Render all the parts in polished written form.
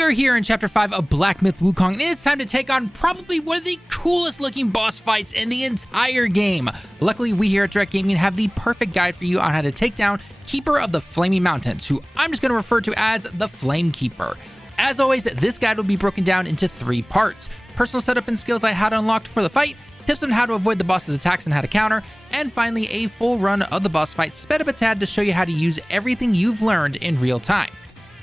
We are here in Chapter 5 of Black Myth Wukong, and it's time to take on probably one of the coolest looking boss fights in the entire game. Luckily, we here at Direct Gaming have the perfect guide for you on how to take down Keeper of the Flaming Mountains, who I'm just going to refer to as the Flame Keeper. As always, this guide will be broken down into 3 parts: personal setup and skills I had unlocked for the fight, tips on how to avoid the boss's attacks and how to counter, and finally a full run of the boss fight sped up a tad to show you how to use everything you've learned in real time.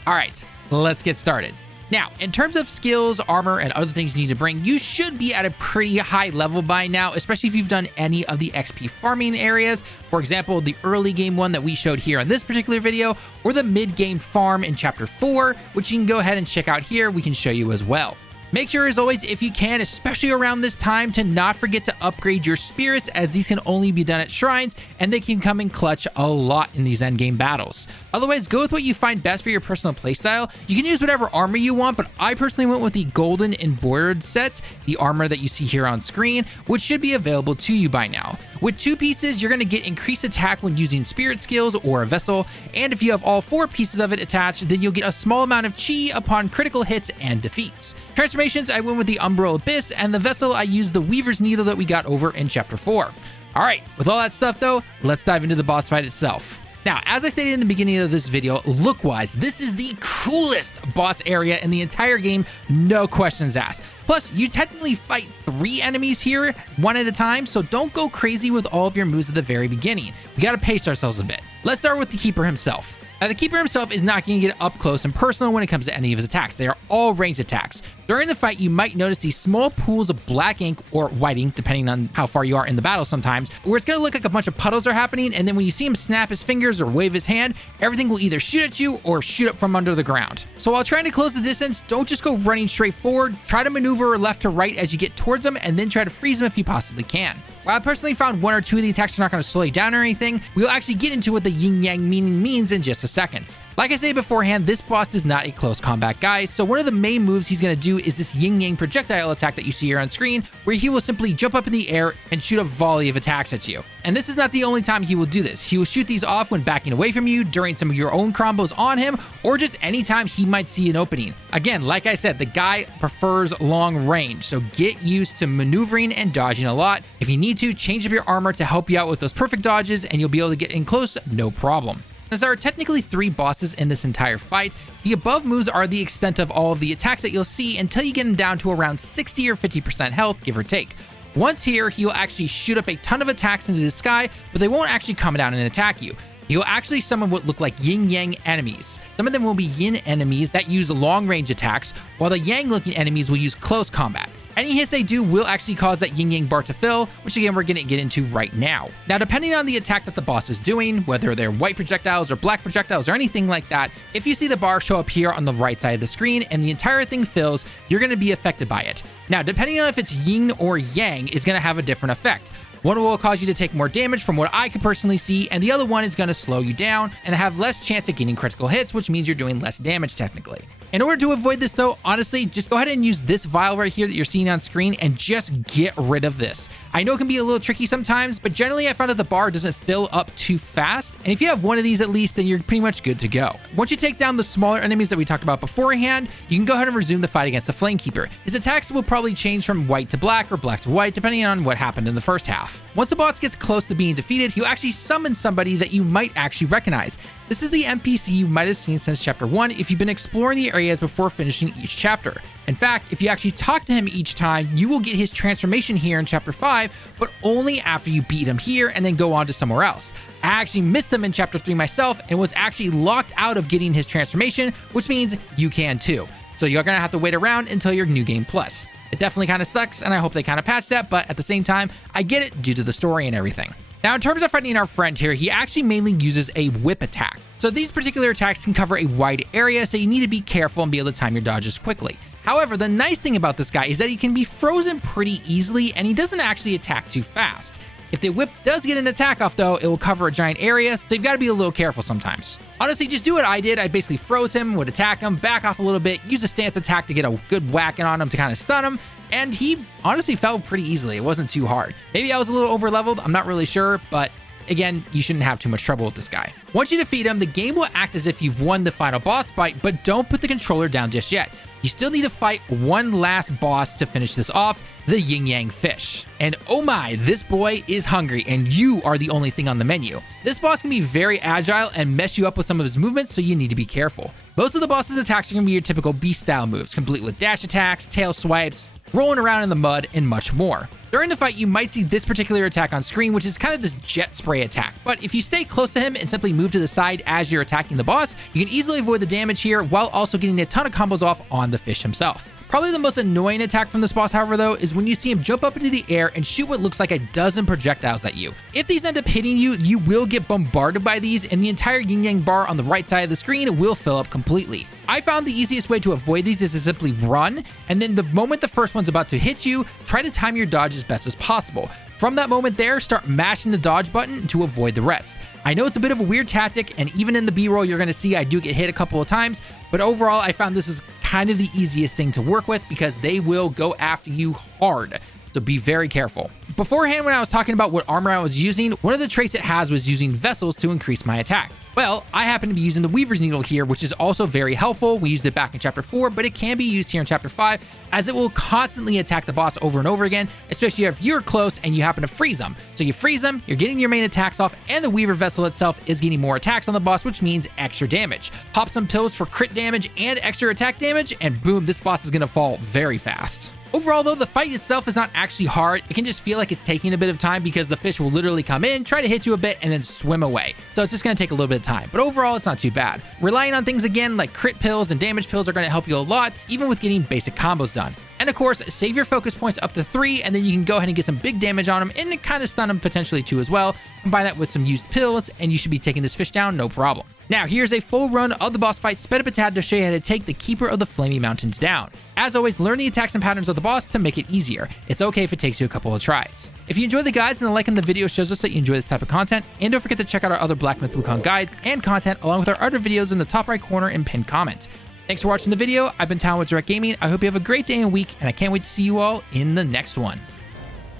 Alright, let's get started. Now, in terms of skills, armor, and other things you need to bring, you should be at a pretty high level by now, especially if you've done any of the XP farming areas. For example, the early game one that we showed here in this particular video, or the mid-game farm in Chapter 4, which you can go ahead and check out here. We can show you as well. Make sure, as always, if you can, especially around this time, to not forget to upgrade your spirits, as these can only be done at shrines, and they can come in clutch a lot in these endgame battles. Otherwise, go with what you find best for your personal playstyle. You can use whatever armor you want, but I personally went with the golden embroidered set, the armor that you see here on screen, which should be available to you by now. With 2 pieces, you're going to get increased attack when using spirit skills or a vessel, and if you have all 4 pieces of it attached, then you'll get a small amount of chi upon critical hits and defeats. Transformations, I went with the Umbral Abyss, and the vessel, I used the Weaver's Needle that we got over in Chapter 4. Alright, with all that stuff though, let's dive into the boss fight itself. Now, as I stated in the beginning of this video, look-wise, this is the coolest boss area in the entire game, no questions asked. Plus, you technically fight 3 enemies here, 1 at a time, so don't go crazy with all of your moves at the very beginning. We gotta pace ourselves a bit. Let's start with the Keeper himself. Now, the Keeper himself is not going to get up close and personal when it comes to any of his attacks. They are all ranged attacks. During the fight, you might notice these small pools of black ink or white ink, depending on how far you are in the battle sometimes, where it's going to look like a bunch of puddles are happening, and then when you see him snap his fingers or wave his hand, everything will either shoot at you or shoot up from under the ground. So while trying to close the distance, don't just go running straight forward. Try to maneuver left to right as you get towards them, and then try to freeze them if you possibly can. While I personally found 1 or 2 of the attacks are not going to slow you down or anything, we'll actually get into what the yin-yang meaning means in just a second. Like I said beforehand, this boss is not a close combat guy, so one of the main moves he's going to do is this yin-yang projectile attack that you see here on screen, where he will simply jump up in the air and shoot a volley of attacks at you. And this is not the only time he will do this. He will shoot these off when backing away from you, during some of your own combos on him, or just anytime he might see an opening. Again, like I said, the guy prefers long range, so get used to maneuvering and dodging a lot. If you need to, change up your armor to help you out with those perfect dodges, and you'll be able to get in close, no problem. As there are technically 3 bosses in this entire fight, the above moves are the extent of all of the attacks that you'll see until you get him down to around 60 or 50% health, give or take. Once here, he will actually shoot up a ton of attacks into the sky, but they won't actually come down and attack you. He will actually summon what look like yin-yang enemies. Some of them will be yin enemies that use long-range attacks, while the yang-looking enemies will use close combat. Any hits they do will actually cause that yin-yang bar to fill, which again we're going to get into right now. Now, depending on the attack that the boss is doing, whether they're white projectiles or black projectiles or anything like that, if you see the bar show up here on the right side of the screen and the entire thing fills, you're going to be affected by it. Now, depending on if it's yin or yang is going to have a different effect. One will cause you to take more damage from what I could personally see, and the other one is going to slow you down and have less chance of getting critical hits, which means you're doing less damage technically. In order to avoid this though, honestly, just go ahead and use this vial right here that you're seeing on screen and just get rid of this. I know it can be a little tricky sometimes, but generally I found that the bar doesn't fill up too fast, and if you have 1 of these at least, then you're pretty much good to go. Once you take down the smaller enemies that we talked about beforehand, you can go ahead and resume the fight against the Flame Keeper. His attacks will probably change from white to black or black to white, depending on what happened in the first half. Once the boss gets close to being defeated, he'll actually summon somebody that you might actually recognize. This is the NPC you might have seen since Chapter 1 if you've been exploring the areas before finishing each chapter. In fact, if you actually talk to him each time, you will get his transformation here in Chapter 5, but only after you beat him here and then go on to somewhere else. I actually missed him in Chapter 3 myself and was actually locked out of getting his transformation, which means you can too. So you're going to have to wait around until your New Game Plus. It definitely kind of sucks, and I hope they kind of patch that, but at the same time, I get it due to the story and everything. Now, in terms of fighting our friend here, he actually mainly uses a whip attack. So these particular attacks can cover a wide area, so you need to be careful and be able to time your dodges quickly. However, the nice thing about this guy is that he can be frozen pretty easily, and he doesn't actually attack too fast. If the whip does get an attack off though, it will cover a giant area, so you've got to be a little careful sometimes. Honestly, just do what I did. I basically froze him, would attack him, back off a little bit, use a stance attack to get a good whacking on him to kind of stun him, and he honestly fell pretty easily. It wasn't too hard. Maybe I was a little over leveled, I'm not really sure, but again, you shouldn't have too much trouble with this guy. Once you defeat him, the game will act as if you've won the final boss fight, but don't put the controller down just yet. You still need to fight one last boss to finish this off, the Yin-Yang Fish. And oh my, this boy is hungry and you are the only thing on the menu. This boss can be very agile and mess you up with some of his movements, so you need to be careful. Most of the boss's attacks are going to be your typical beast style moves, complete with dash attacks, tail swipes, rolling around in the mud, and much more. During the fight, you might see this particular attack on screen, which is kind of this jet spray attack, but if you stay close to him and simply move to the side as you're attacking the boss, you can easily avoid the damage here while also getting a ton of combos off on the fish himself. Probably the most annoying attack from this boss, however, though, is when you see him jump up into the air and shoot what looks like a dozen projectiles at you. If these end up hitting you, you will get bombarded by these, and the entire Yin Yang bar on the right side of the screen will fill up completely. I found the easiest way to avoid these is to simply run, and then the moment the first one's about to hit you, try to time your dodge as best as possible. From that moment there, start mashing the dodge button to avoid the rest. I know it's a bit of a weird tactic, and even in the B-roll you're going to see I do get hit a couple of times, but overall I found this was kind of the easiest thing to work with because they will go after you hard. So be very careful. Beforehand, when I was talking about what armor I was using, one of the traits it has was using vessels to increase my attack. Well, I happen to be using the Weaver's Needle here, which is also very helpful. We used it back in Chapter 4, but it can be used here in Chapter 5, as it will constantly attack the boss over and over again, especially if you're close and you happen to freeze them. So you freeze them, you're getting your main attacks off, and the Weaver Vessel itself is getting more attacks on the boss, which means extra damage. Pop some pills for crit damage and extra attack damage, and boom, this boss is going to fall very fast. Overall, though, the fight itself is not actually hard. It can just feel like it's taking a bit of time because the fish will literally come in, try to hit you a bit, and then swim away. So it's just going to take a little bit of time. But overall, it's not too bad. Relying on things again like crit pills and damage pills are going to help you a lot, even with getting basic combos done. And of course, save your focus points up to 3, and then you can go ahead and get some big damage on him and kind of stun him potentially too as well. Combine that with some used pills, and you should be taking this fish down no problem. Now, here's a full run of the boss fight sped up a tad to show you how to take the Keeper of the Flaming Mountains down. As always, learn the attacks and patterns of the boss to make it easier. It's okay if it takes you a couple of tries. If you enjoy the guides, then a like on the video shows us that you enjoy this type of content, and don't forget to check out our other Black Myth Wukong guides and content along with our other videos in the top right corner and pinned comment. Thanks for watching the video. I've been Talon with Direct Gaming. I hope you have a great day and week, and I can't wait to see you all in the next one.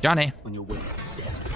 Johnny. On your way to death.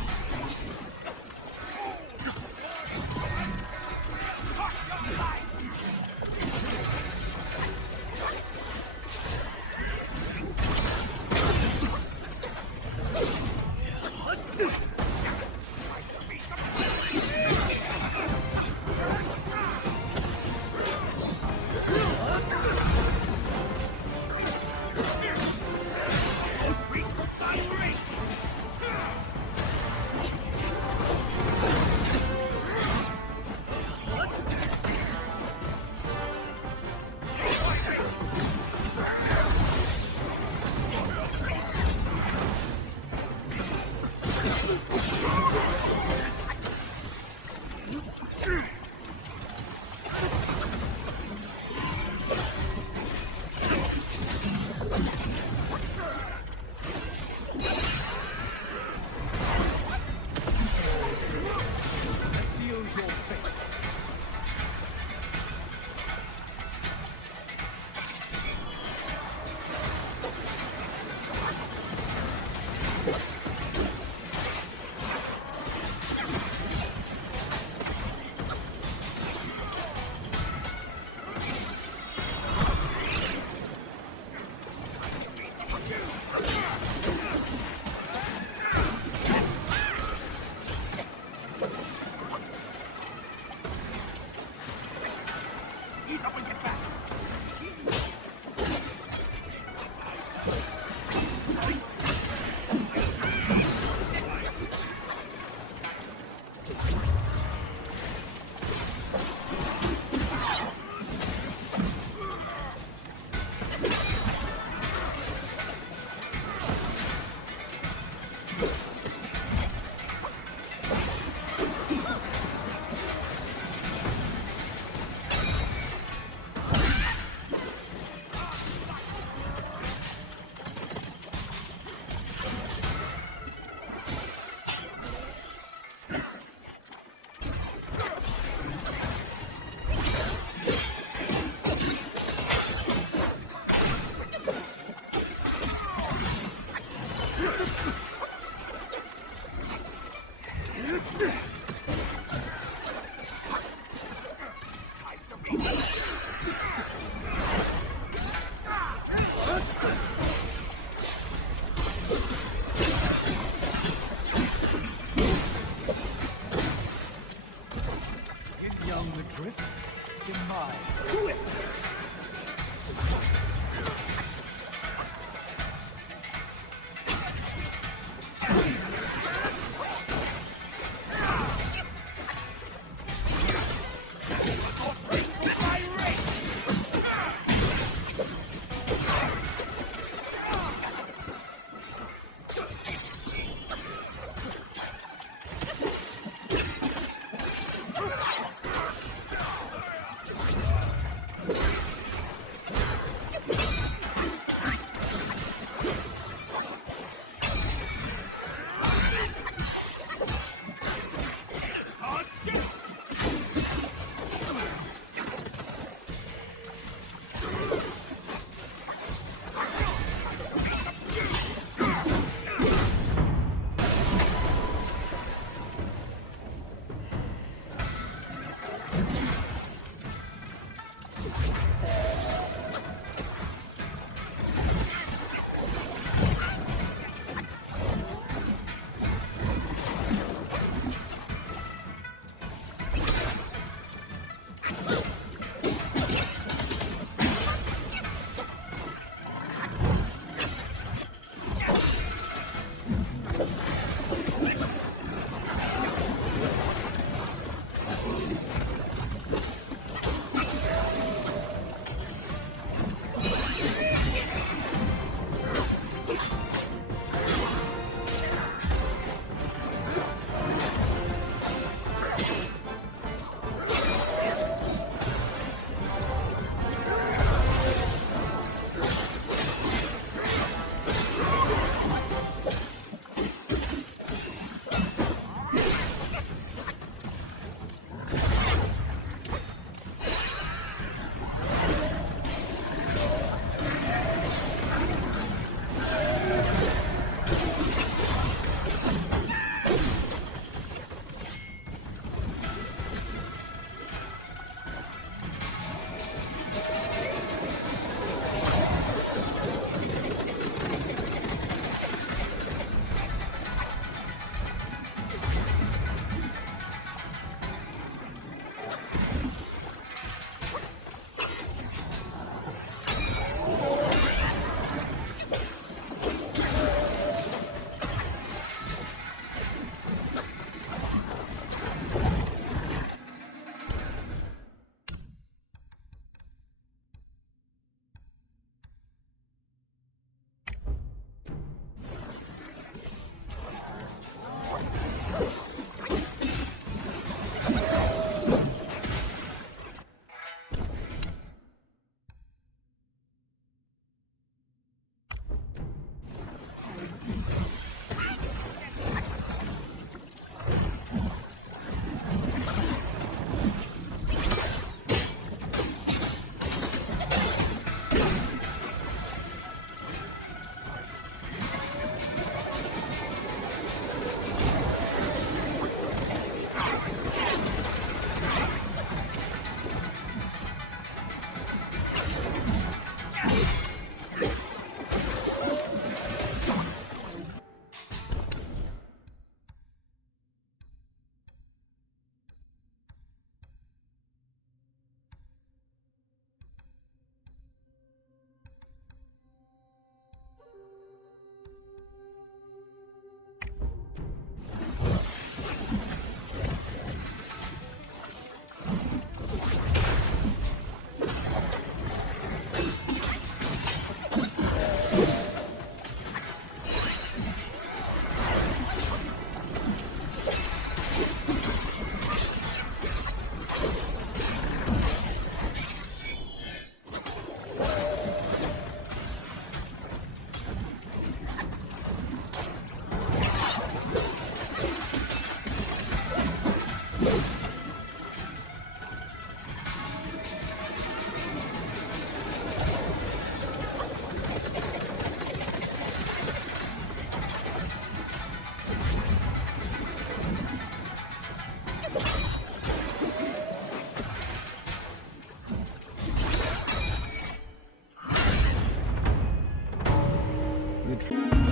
good.